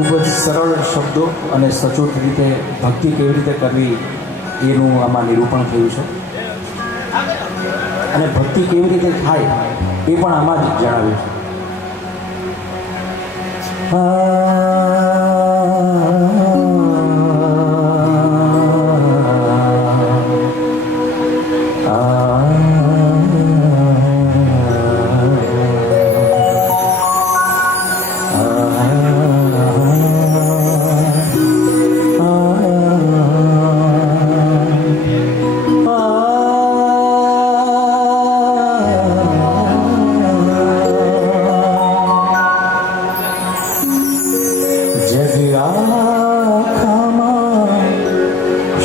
ખૂબ જ સરળ શબ્દો અને સચોટ રીતે ભક્તિ કેવી રીતે કરવી એનું આમાં નિરૂપણ થયું છે અને ભક્તિ કેવી રીતે થાય એ પણ આમાં જ જણાવ્યું છે.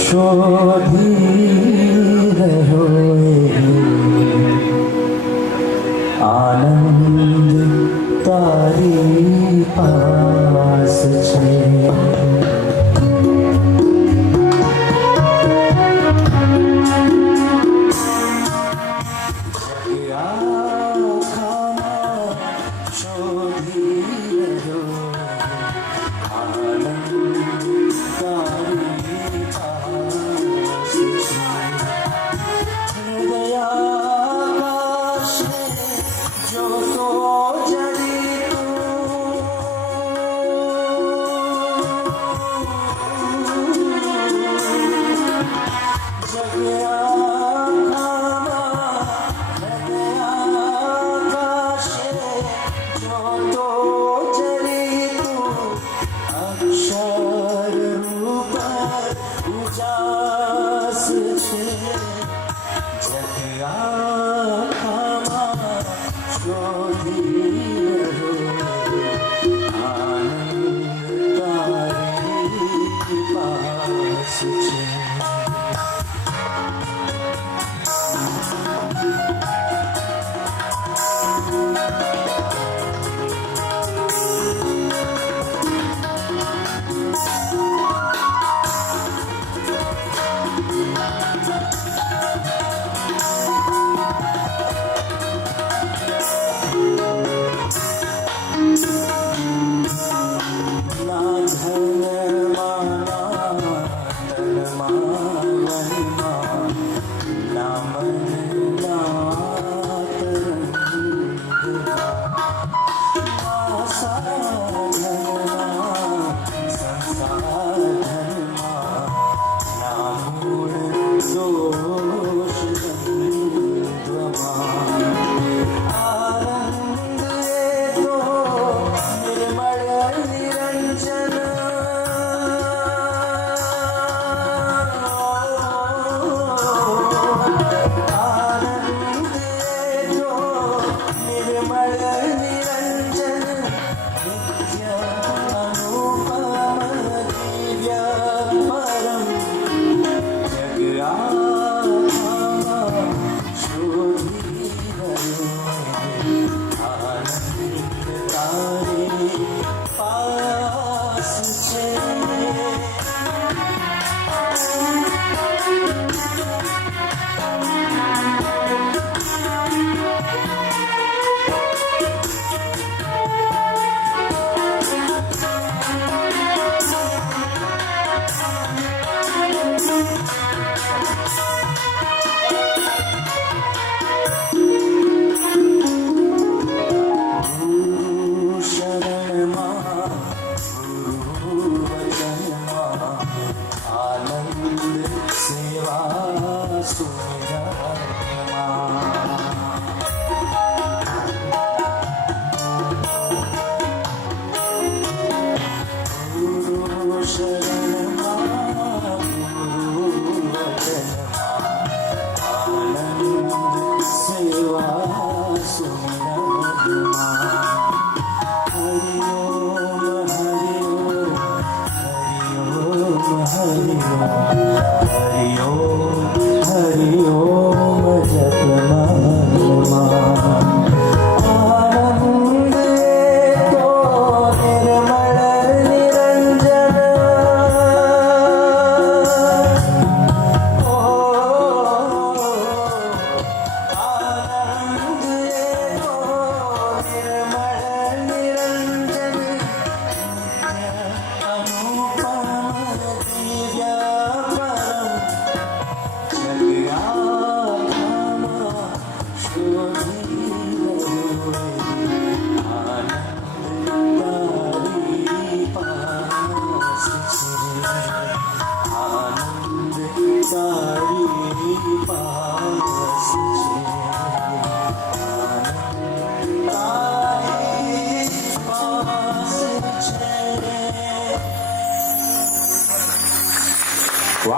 શોધી રહ્યો આનંદ તારી પાસ છે.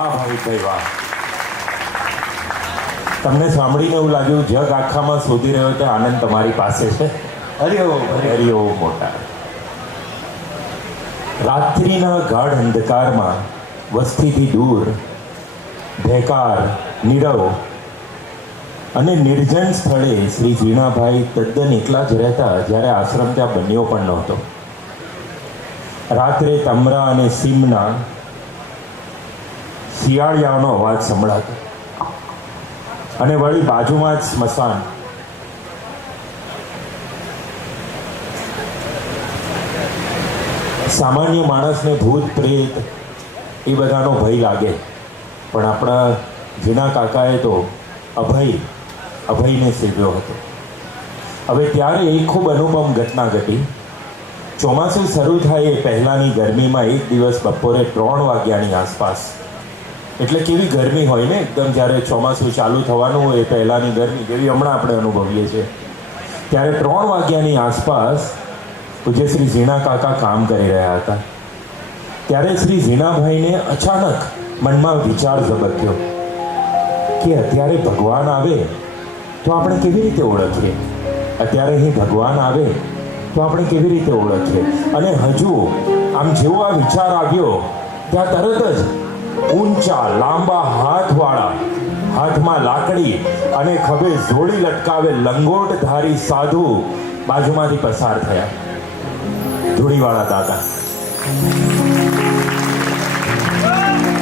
વાહ ભાવિકભાઈ વાહ. તમને સાંભળીને એવું લાગ્યું જગ આખામાં શોધી રહ્યો તે આનંદ તમારી પાસે છે. હરિઓમ હરિઓમ મોટા. રાત્રિના ગાઢ અંધકારમાં વસ્તીથી દૂર ભેકાર નીરવ અને નિર્જન સ્થળે શ્રી ઝીણાભાઈ તદ્દન એકલા જ રહેતા જ્યારે આશ્રમ ત્યાં બન્યો પણ નહોતો. રાત્રે તમરા અને સીમના શિયાળિયાનો અવાજ સંભળાતો અને વળી બાજુમાં જ સ્મશાન. સામાન્ય માણસને ભૂત પ્રેત એ બધાનો ભય લાગે, પણ આપણા ઝીણા કાકાએ તો અભયને સેવ્યો હતો. હવે ત્યારે એક ખૂબ અનુપમ ઘટના ઘટી. ચોમાસું શરૂ થાય એ પહેલાંની ગરમીમાં એક દિવસ બપોરે 3 વાગ્યાની આસપાસ, એટલે કેવી ગરમી હોય ને એકદમ, જ્યારે ચોમાસું ચાલુ થવાનું હોય એ પહેલાંની ગરમી જેવી હમણાં આપણે અનુભવીએ છીએ, ત્યારે 3 વાગ્યાની આસપાસ પૂજ્ય શ્રી ઝીણા કાકા કામ કરી રહ્યા હતા. ત્યારે શ્રી ઝીણાભાઈને અચાનક મનમાં વિચાર ઝબક્યો કે અત્યારે ભગવાન આવે તો આપણે કેવી રીતે ઓળખીએ, અત્યારે અહીં ભગવાન આવે તો આપણે કેવી રીતે ઓળખીએ. અને હજુ આમ જેવો આ વિચાર આવ્યો ત્યાં તરત જ ઊંચા લાંબા હાથવાળા, હાથમાં લાકડી અને ખભે જોડી લટકાવે લંગોટધારી સાધુ બાજુમાંથી પસાર થયા. ધૂળીવાળા દાદા.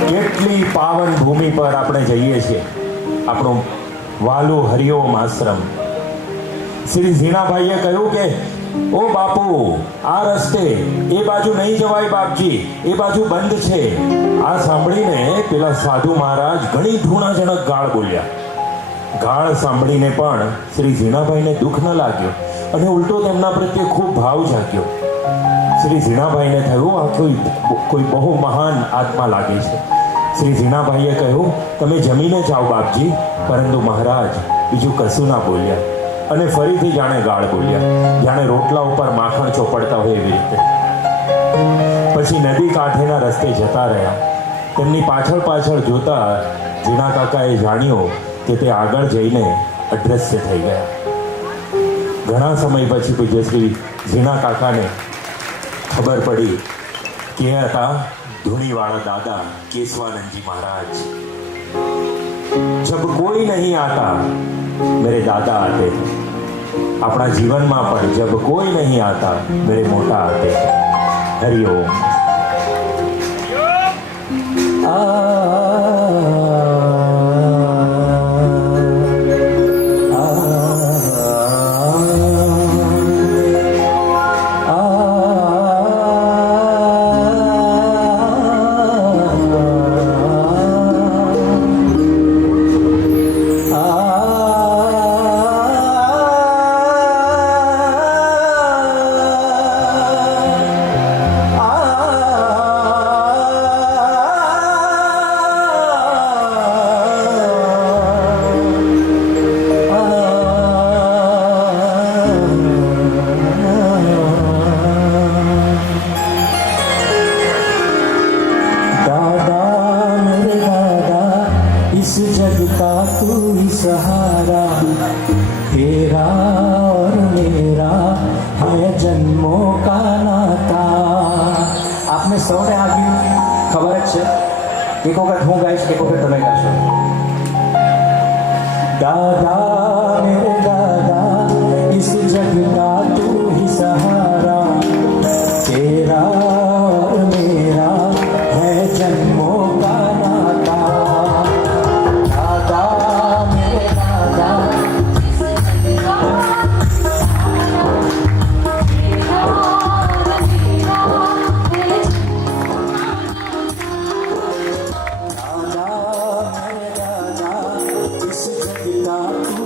કેટલી પાવન ભૂમિ પર આપણે જઈએ છીએ, આપણું વાલું હરિઓમ આશ્રમ. શ્રી ઝીણાભાઈએ કહ્યું કે ઓ બાપુ, આ રસ્તે એ બાજુ નહીં જવાય બાપજી, એ બાજુ બંધ છે. આ સાંભળીને પેલા સાધુ મહારાજ ઘણી ધૂણાજનક ગાળ બોલ્યા. ગાળ સાંભળીને પણ શ્રી ઝીણાભાઈને દુઃખ ન લાગ્યું અને ઉલટો તેમના પ્રત્યે ખૂબ ભાવ જાગ્યો. શ્રી ઝીણાભાઈને થયું આ કોઈ બહુ મહાન આત્મા લાગે છે. શ્રી ઝીણાભાઈએ કહ્યું તમે જમીને જાઓ બાપજી, પરંતુ મહારાજ બીજું કશું ના બોલ્યા અને ફરીથી જાણે ગાળ બોલ્યા, જાણે રોટલા ઉપર માખણ ચોપડતા હોય એવી રીતે. પછી નદી કાંઠેના રસ્તે જતા રહ્યા. તેમની પાછળ જોતા ઝીણા કાકાએ જાણ્યું કે તે આગળ જઈને અદ્રશ્ય થઈ ગયા. ઘણા સમય પછી પૂજ્ય શ્રી ઝીણા કાકાને ખબર પડી કે હતા ધૂણીવાળા દાદા કેશવાનંદજી મહારાજ. જબ કોઈ નહીં આતા મેરે દાદા આતે. આપણા જીવનમાં પણ જબ કોઈ નહીં આતા મેરે મોટા આતે. હરિઓમ. सहारा तेरा और मेरा है जन्मों का नाता. आपने સૌને આ ગીત ખબર જ છે. એક વખત હું ગાઈશ, એક વખત તમે ગાશો. दादा मेरे दादा इस जग का तू ही सहारा तेरा और मेरा है जन्मों का नाता. दादा मेरे दादा दादा मेरे दादा इस जग का तू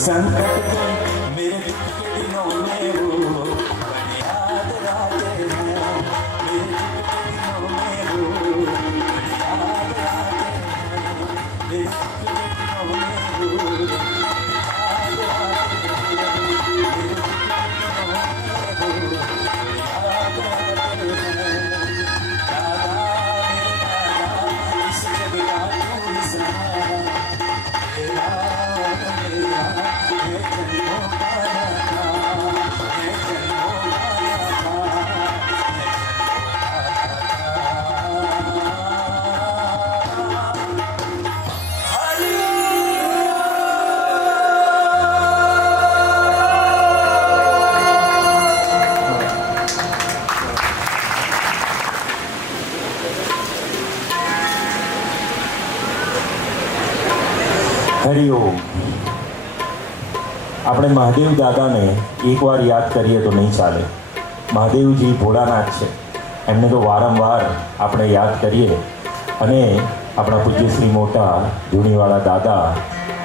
संकट के मेरे दुख के दिनों में वो बड़े याद आते हैं। मेरे दुख के दिनों में वो बड़े याद आते हैं। मेरे दुख के दिनों में वो बड़े याद आते हैं। मेरे दुख के दिनों में वो बड़े याद आते हैं। दादा मेरे दादा इस जग का तू ही सहारा, तेरा मेरा ये जन्मों का नाता, ये जन्मों का नाता, हरि હરિઓમ. આપણે મહાદેવ દાદાને એકવાર યાદ કરીએ તો નહીં ચાલે. મહાદેવજી ભોળાનાથ છે, એમને તો વારંવાર આપણે યાદ કરીએ. અને આપણા પૂજ્ય શ્રી મોટા ધૂણીવાળા દાદા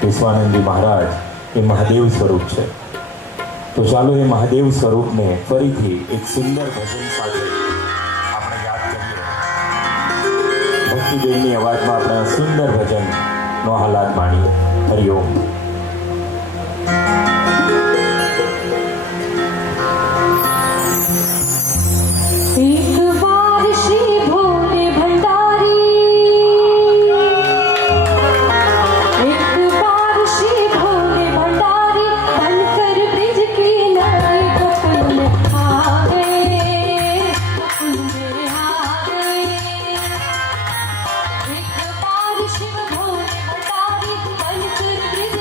કેશવાનંદજી મહારાજ એ મહાદેવ સ્વરૂપ છે. તો ચાલો એ મહાદેવ સ્વરૂપને ફરીથી એક સુંદર ભજન સાથે આપણે યાદ કરીએ. ભક્તિદેવની અવાજમાં આપણે આ સુંદર ભજનનો હાલાત માણીએ. હરિઓમ. एक बार श्री भोले भंडारी, एक बार श्री भोले भंडारी बनकर ब्रिज की नाई गोकुल में आ गए, गोकुल में आ गए। एक बार शिव भोले भंडारी बनकर ब्रिज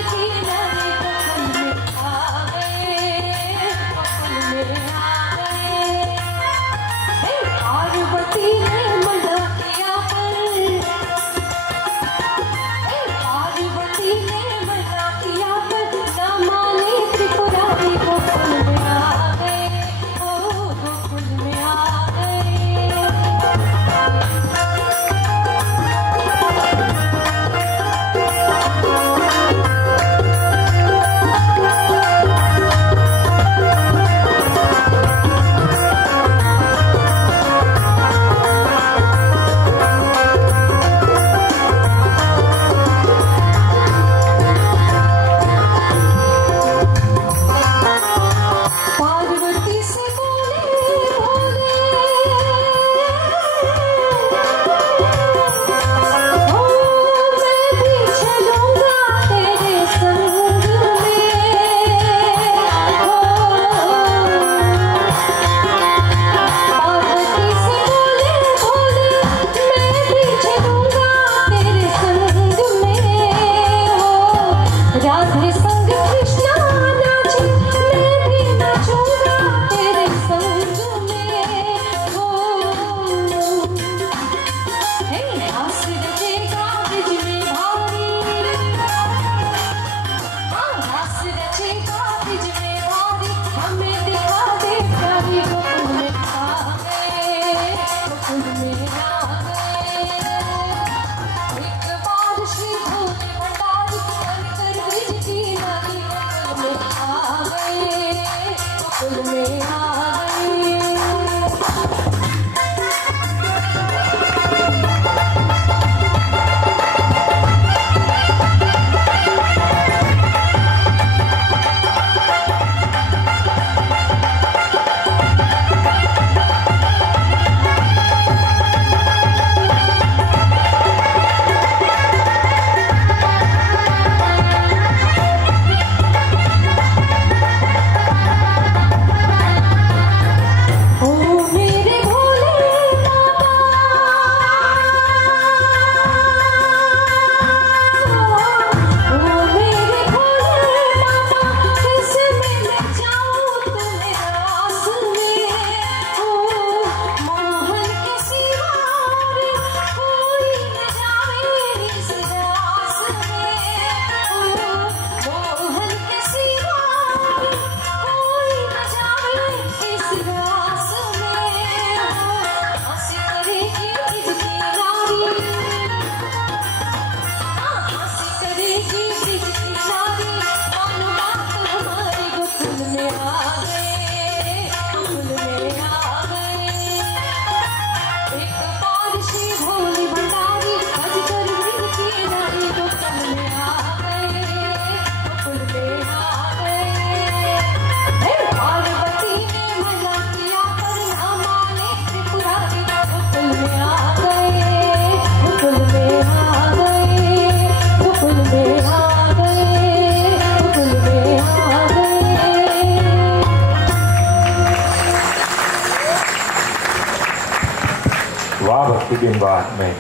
રાખીબેન વાહ મેં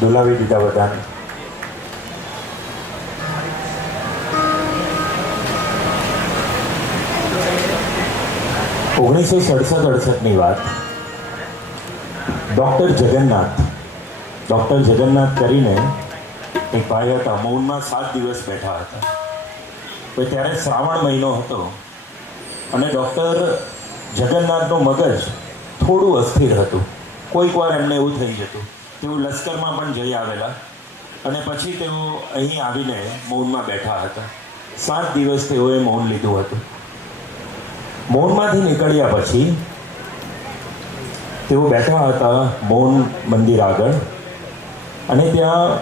દુલાવી દીધા બધાને. ઓગણીસો 67-68ની વાત. ડૉક્ટર જગન્નાથ કરીને એક ભાઈ હતા, મૌનમાં 7 દિવસ બેઠા હતા. તો ત્યારે શ્રાવણ મહિનો હતો અને ડૉક્ટર જગન્નાથનું મગજ થોડું અસ્થિર હતું. કોઈક વાર એમને એવું થઈ જતું. તેઓ લશ્કરમાં પણ જઈ આવેલા અને પછી તેઓ અહીં આવીને મૌનમાં બેઠા હતા. 7 દિવસ તેઓએ મૌન લીધું હતું. મૌનમાંથી નીકળ્યા પછી તેઓ બેઠા હતા મૌન મંદિર આગળ અને ત્યાં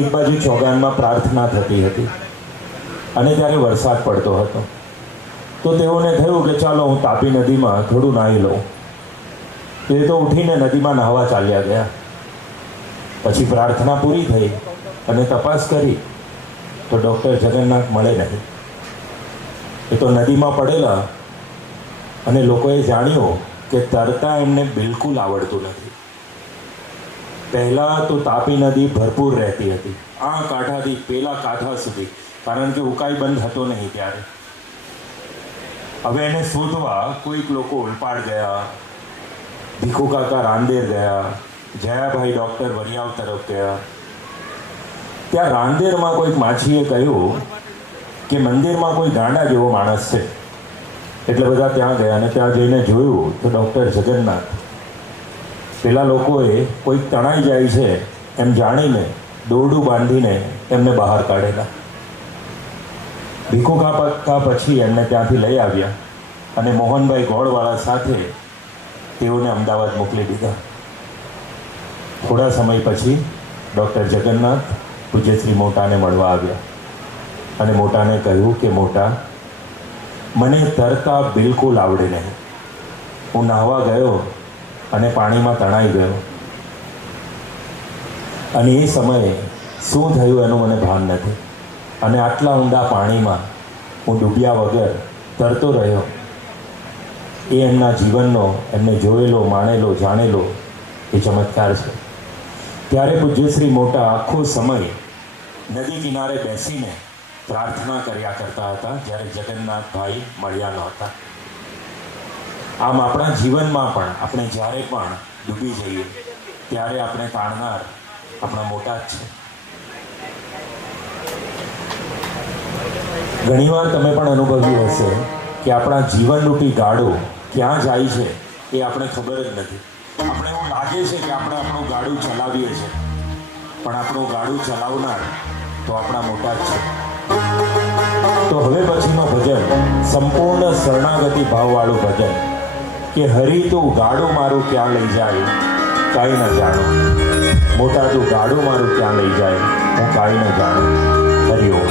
એક બાજુ ચોગાનમાં પ્રાર્થના થતી હતી અને ત્યારે વરસાદ પડતો હતો. તો તેઓને થયું કે ચાલો હું તાપી નદીમાં થોડું નાહી લઉં. તો એ તો ઉઠીને નદીમાં નહાવા ચાલ્યા ગયા. પછી પ્રાર્થના પૂરી થઈ અને તપાસ કરી તો ડૉક્ટર જગન્નાથ મળે નહીં. એ તો નદીમાં પડેલા અને લોકોએ જાણ્યું કે તરતા એમને બિલકુલ આવડતું નથી. પહેલાં તો તાપી નદી ભરપૂર રહેતી હતી, આ કાંઠાથી પેલા કાંઠા સુધી, કારણ કે ઉકાઈ બંધ હતો નહીં ત્યારે. હવે એને શોધવા કોઈક લોકો ઓલપાડ ગયા, ભીખુ કાકા રાંદેર ગયા, જયાભાઈ ડૉક્ટર વરિયાવ તરફ ગયા. ત્યાં રાંદેરમાં કોઈક માછીએ કહ્યું કે મંદિરમાં કોઈ ગાંડા જેવો માણસ છે. એટલે બધા ત્યાં ગયા અને ત્યાં જઈને જોયું તો ડૉક્ટર જગન્નાથ પેલા લોકોએ કોઈક તણાઈ જાય છે એમ જાણીને દોરડું બાંધીને એમને બહાર કાઢેલા. ભીખુ કાકા પછી એમને ત્યાંથી લઈ આવ્યા અને મોહનભાઈ ગોળવાળા સાથે તેઓને અમદાવાદ મોકલી દીધા. થોડા સમય પછી ડૉક્ટર જગન્નાથ પૂજ્યશ્રી મોટાને મળવા આવ્યા અને મોટાને કહ્યું કે મોટા, મને તરતા બિલકુલ આવડે નહીં. હું નાહવા ગયો અને પાણીમાં તણાઈ ગયો અને એ સમયે શું થયું એનું મને ભાન નથી અને આટલા ઊંડા પાણીમાં હું ડૂબ્યા વગર તરતો રહ્યો. એ એમના જીવનનો, એમને જોયેલો, માણેલો, જાણેલો એ ચમત્કાર છે. ત્યારે પૂજ્યશ્રી મોટા આખો સમય નદી કિનારે બેસીને પ્રાર્થના કર્યા કરતા હતા જ્યારે જગન્નાથભાઈ મળ્યા નહોતા. આમ આપણા જીવનમાં પણ આપણે જ્યારે પણ ડૂબી જઈએ ત્યારે આપણે તાણનાર આપણા મોટા જ છે. ઘણીવાર તમે પણ અનુભવ્યું હશે કે આપણા જીવનરૂપી ગાડું ક્યાં જાય છે એ આપણે ખબર જ નથી. આપણે એવું લાગે છે કે આપણે આપણું ગાડું ચલાવીએ છીએ, પણ આપણું ગાડું ચલાવનાર તો આપણા મોટા જ છે. તો હવે પછીનો ભજન સંપૂર્ણ શરણાગતિ ભાવવાળું ભજન કે હરી તું ગાડું મારું ક્યાં લઈ જાય કાંઈ ન જાણો. મોટા તું ગાડું મારું ક્યાં લઈ જાય હું કાંઈ ન જાણું. હરિઓમ.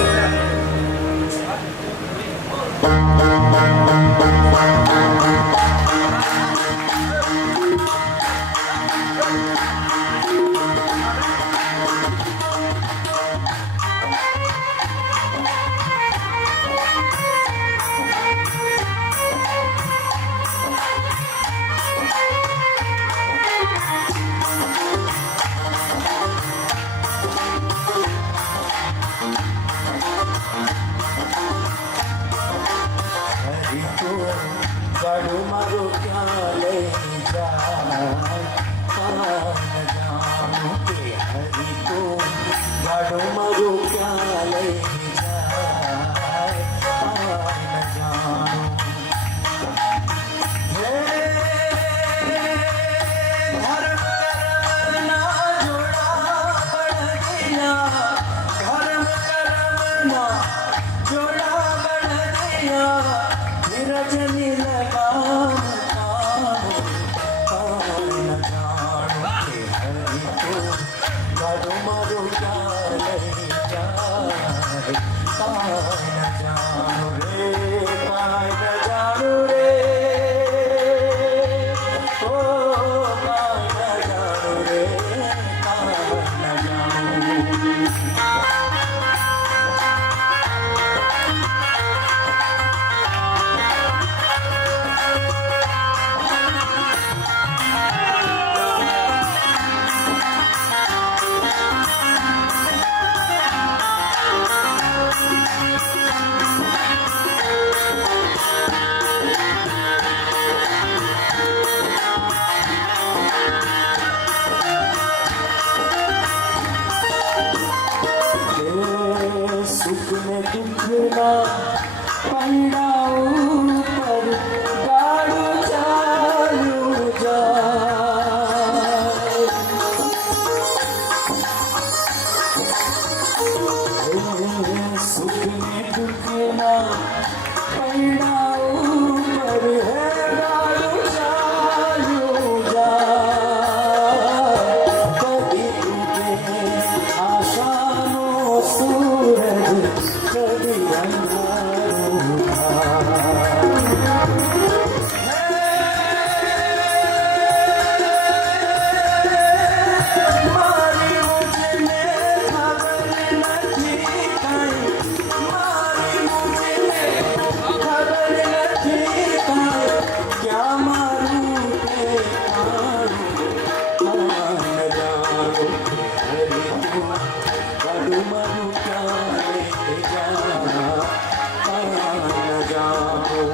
ગાડું મારું ક્યાં લઈ જાય કાંઈ ન જાણું કે હરી તું ગાડું મારું ક્યાં લઈ જાય કાંઈ ન જાણું. હે ધર્મ કર્મના જોડા બળદિયા, ધર્મ કર્મના જોડા બળદિયા, રજની લગામ કાંઈ ન જાણું કે હરી તું ગાડું મારું ક્યાં લઈ જાય કાંઈ ન જાણું રે, કાંઈ ન જાણું રે, ઓ કાંઈ ન જાણું રે, કાંઈ ન જાણું. દુઃખના પૈડા ઉપર ગાડું ચાલ્યું જાય. સુખ ને દુઃખના પૈડા ઉપર ગાડું ચાલ્યું જાય. કદી ડૂબે આશાનો સૂરજ, કદી અંધારું થાય. મારી મુજને ખબર નથી કાંઈ, મારી મુજને ખબર નથી કાંઈ, ક્યાં મારું ઠેકાણું ન જાણું. કડું મારું ક્યારે ન જાણું.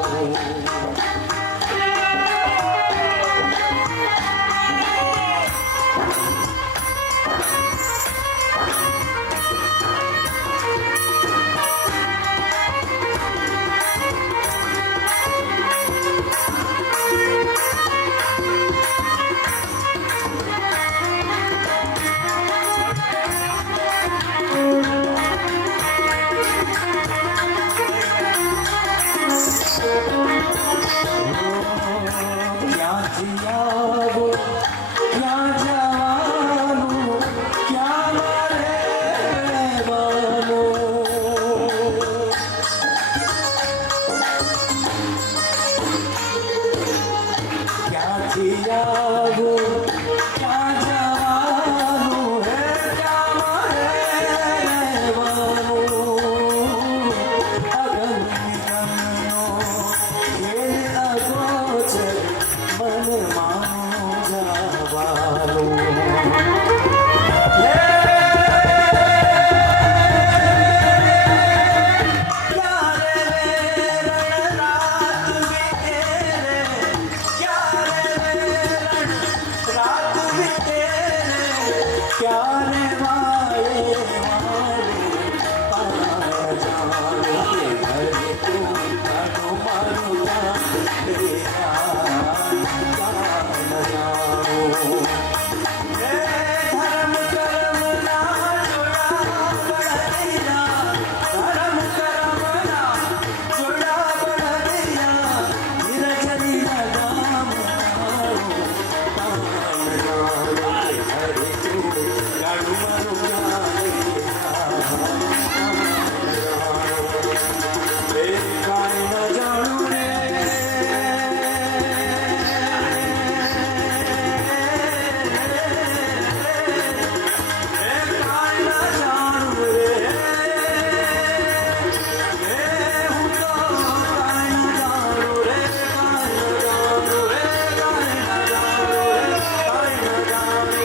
ક્યાંથી આવો, ક્યાં જવાનું, ક્યાં મારે રહેવાનું. ક્યાંથી આવો, ક્યાં જવાનું, હે ક્યાં મારે રહેવાનું. અગમની ગમનો ખેલ અગોચર, મને માનું જવાનું. ક્યારે વેરણ રાત વીતે રે, ક્યારે વેરણ રાત વીતે રે, ક્યારે વાયે મારું પાર જાણું. કે ઘરે તું ઘણું મારું કામ રે ન જાણું. હે ધર્મ કર્મ ના જોડા બળદિયા, ધર્મ કર્મ ના જોડા બળદિયા, નિરજરી ગામ તારું કામ જાણું. કે ઘરે તું ગાડું મારું ગામ રે કાંઈ ન જાણું રે. કાંઈ ન જાણું રે. હું તો કાંઈ ન જાણું રે. કાંઈ ન જાણું રે. કાંઈ ન જાણું રે. કાંઈ ન જાણું રે.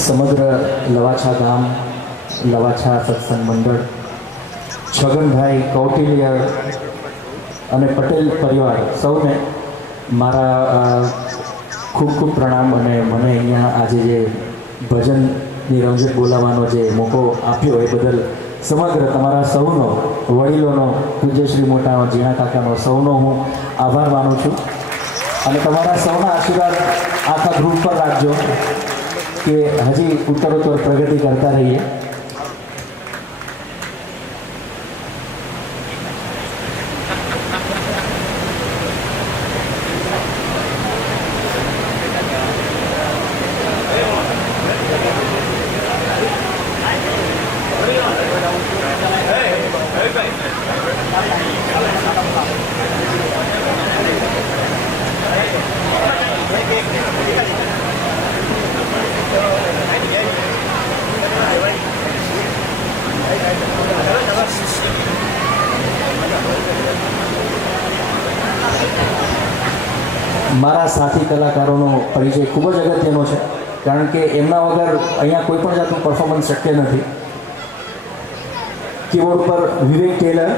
સમગ્ર લવાછા ગામ, લવાછા સત્સંગ મંડળ, છગનભાઈ કૌટિલ્ય અને પટેલ પરિવાર સૌને મારા ખૂબ ખૂબ પ્રણામ. અને મને અહીંયા આજે જે ભજનની રમઝટ બોલાવવાનો જે મોકો આપ્યો એ બદલ સમગ્ર તમારા સૌનો, વડીલોનો, પૂજ્યશ્રી મોટાનો, ઝીણા કાકાનો, સૌનો હું આભાર માનું છું. અને તમારા સૌના આશીર્વાદ આખા ગ્રુપ પર રાખજો કે હજી ઉત્તરોત્તર પ્રગતિ કરતા રહીએ. મારા સાથી કલાકારોનો પરિચય ખૂબ જ અગત્યનો છે, કારણ કે એમના વગર અહીંયા કોઈ પણ જાતનું પરફોર્મન્સ શક્ય નથી. કીબોર્ડ પર વિવેક ટેલર,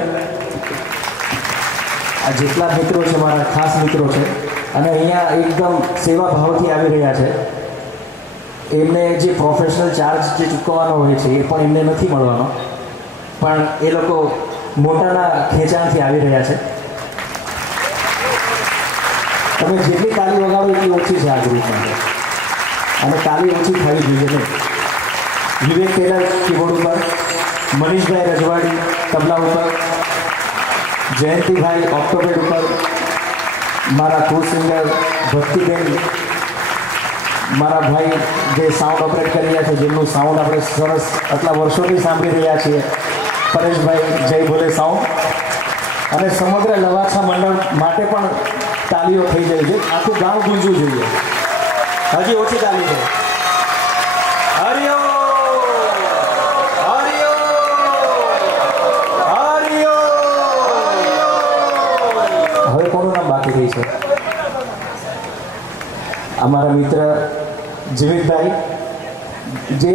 આ જેટલા મિત્રો છે મારા ખાસ મિત્રો છે, અને અહીંયા એકદમ સેવા ભાવથી આવી રહ્યા છે. એમને જે પ્રોફેશનલ ચાર્જ જે ચૂકવવાનો હોય છે એ પણ એમને નથી મળવાનો, પણ એ લોકો મોટાના ખેંચાણથી આવી રહ્યા છે. તમે જેટલી તાળી વગાડો એટલી ઓછી છે આ ગ્રુપમાં, અને તાળી ઓછી થવી જોઈએ નહીં. વિવેક ટેલર કીબોર્ડ ઉપર, મનીષભાઈ રજવાડી તબલા ઉપર, જયંતિભાઈ ઓક્ટોપેડ ઉપર, મારા કો સિંગર ભક્તિબેન, મારા ભાઈ જે સાઉન્ડ ઓપરેટ કરી રહ્યા છે, જેમનું સાઉન્ડ આપણે સરસ આટલા વર્ષોથી સાંભળી રહ્યા છીએ, પરેશભાઈ જય ભોલે સાઉન્ડ, અને સમગ્ર લવાછા મંડળ માટે પણ તાલીઓ થઈ જાય છે. આખું ગામ ગુંજવું જોઈએ. હજી ઓછી તાલી છે. હરિયો હરિયો હરિયો. હવે કોનું નામ બાકી રહી છે? અમારા મિત્ર જીવિતભાઈ, જે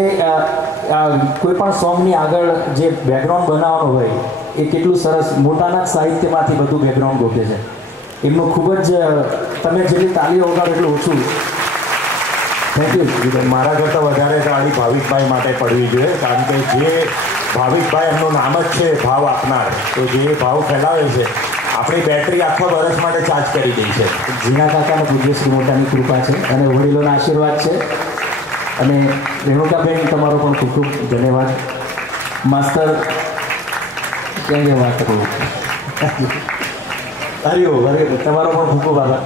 કોઈ પણ સોંગની આગળ જે બેકગ્રાઉન્ડ બનાવવાનું હોય એ કેટલું સરસ મોટાના સાહિત્યમાંથી બધું બેકગ્રાઉન્ડ ગોતે છે. એમનું ખૂબ જ, તમે જેટલી તાલીઓ વગાડો એટલું ઓછું. Thank you. મારા કરતાં વધારે તાળી ભાવિકભાઈ માટે પડવી જોઈએ, કારણ કે જે ભાવિકભાઈ એમનું નામ જ છે ભાવ આપનાર, તો જે ભાવ ફેલાવે છે આપણી બેટરી આખા વર્ષ માટે ચાર્જ કરી દે છે. ઝીણા કાકાને પૂજ્ય શ્રી મોટાની કૃપા છે અને વડીલોના આશીર્વાદ છે. અને રેણુકાબેન તમારો પણ ખૂબ ખૂબ ધન્યવાદ. માસ્તર ક્યાં ગયા વાત કરું? હરિયો હરિયો, તમારો પણ ખૂબ ખૂબ આભાર.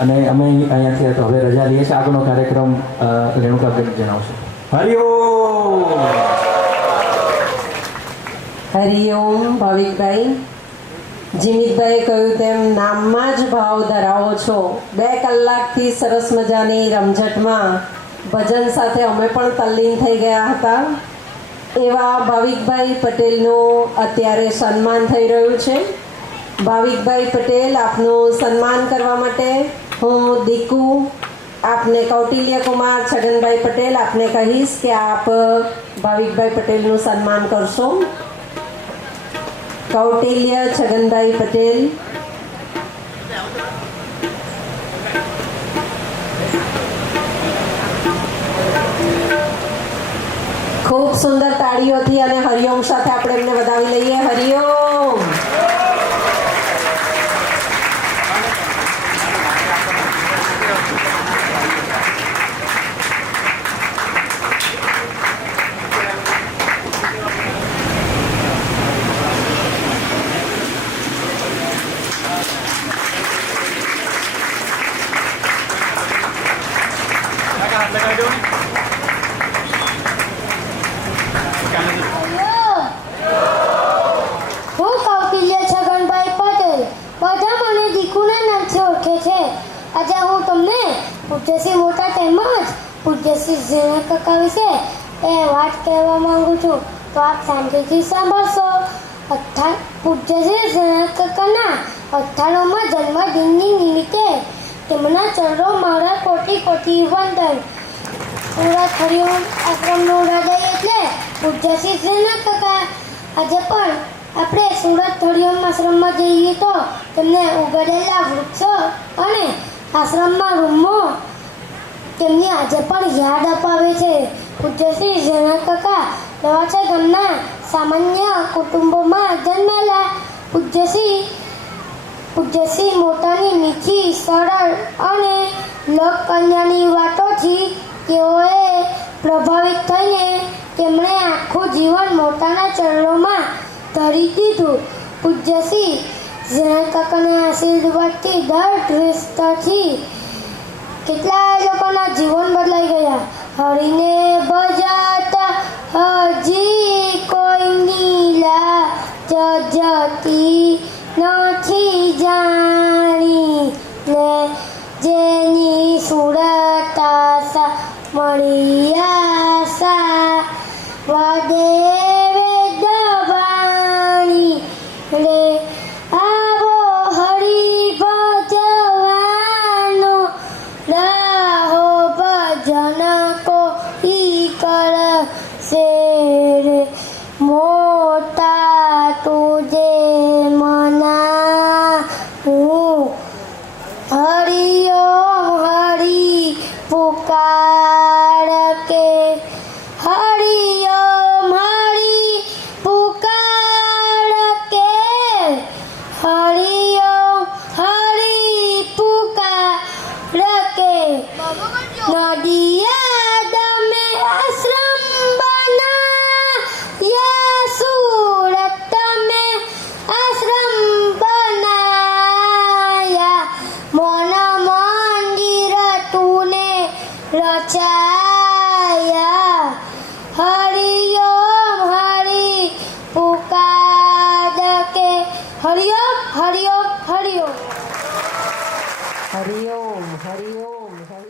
અને અમે અહીંયાથી તો હવે રજા લઈએ છીએ. આગળનો કાર્યક્રમ રેણુકાબેન જણાવશે. હરિયો હરિઓમ. ભાવિકભાઈ, જીમિતભાઈએ કહ્યું તેમ નામમાં જ ભાવ ધરાવો છો. 2 કલાકથી સરસ મજાની રમઝટમાં ભજન સાથે અમે પણ તલ્લીન થઈ ગયા હતા. એવા ભાવિકભાઈ પટેલનું અત્યારે સન્માન થઈ રહ્યું છે. ભાવિકભાઈ પટેલ, આપનું સન્માન કરવા માટે હું દીકુ, આપને કૌટિલ્ય કુમાર છગનભાઈ પટેલ આપને કહીશ કે આપ ભાવિકભાઈ પટેલનું સન્માન કરશો. કૌટિલ્ય છગનભાઈ પટેલ. ખૂબ સુંદર તાળીઓથી અને હરિઓમ સાથે આપણે એમને વધાવી લઈએ. હરિઓમ. હું કૌટિલ્ય છગનભાઈ પટેલ. બધા મને દીકુના નામથી ઓળખે છે. આજે હું તમને પૂજ્યશ્રી મોટા તેમજ પૂજ્યશ્રી ઝીણા કાકા વિશે એ વાત કહેવા માંગુ છું, તો આપ શાંતિથી સાંભળશો. પૂજ્યશ્રી ઝીણા કાકાના 98માં જન્મદિનની નિમિત્તે તેમના ચરણો મારા કોટી કોટી વંદન. સુરત હરિઓમ આશ્રમનો હૃદય એટલે પૂજ્યશ્રી ઝીણા કાકા. આજે પણ આપણે સુરત હરિઓમ આશ્રમમાં જઈએ તો તેમને ઉગાડેલા વૃક્ષો અને આશ્રમમાં રૂમો તેમની આજે પણ યાદ અપાવે છે. પૂજ્યશ્રી ઝીણા કાકા લવાછા ગામના સામાન્ય કુટુંબોમાં જન્મેલા. પૂજ્યશ્રી મોટાની મીઠી, સરળ અને લોકકલ્યાણની વાતોથી તેઓએ પ્રભાવિત થઈને તેમણે આખું જીવન મોટાના ચરણોમાં ધરી દીધું. પૂજ્યશ્રી ઝીણા કાકાના આશીર્વાદથી દર 20થી કેટલા લોકોના જીવન બદલાઈ ગયા. હરીને ભજતા હજી કોઈની લાજ જતી નથી જાણી ને, જેની સુરત આશા મળી આશા વદે વેદવાણી રે આવો હરિ ભજવા હરિઓમ હરિઓમ હરિઓમ હરિઓમ હરિઓમ હરિઓમ.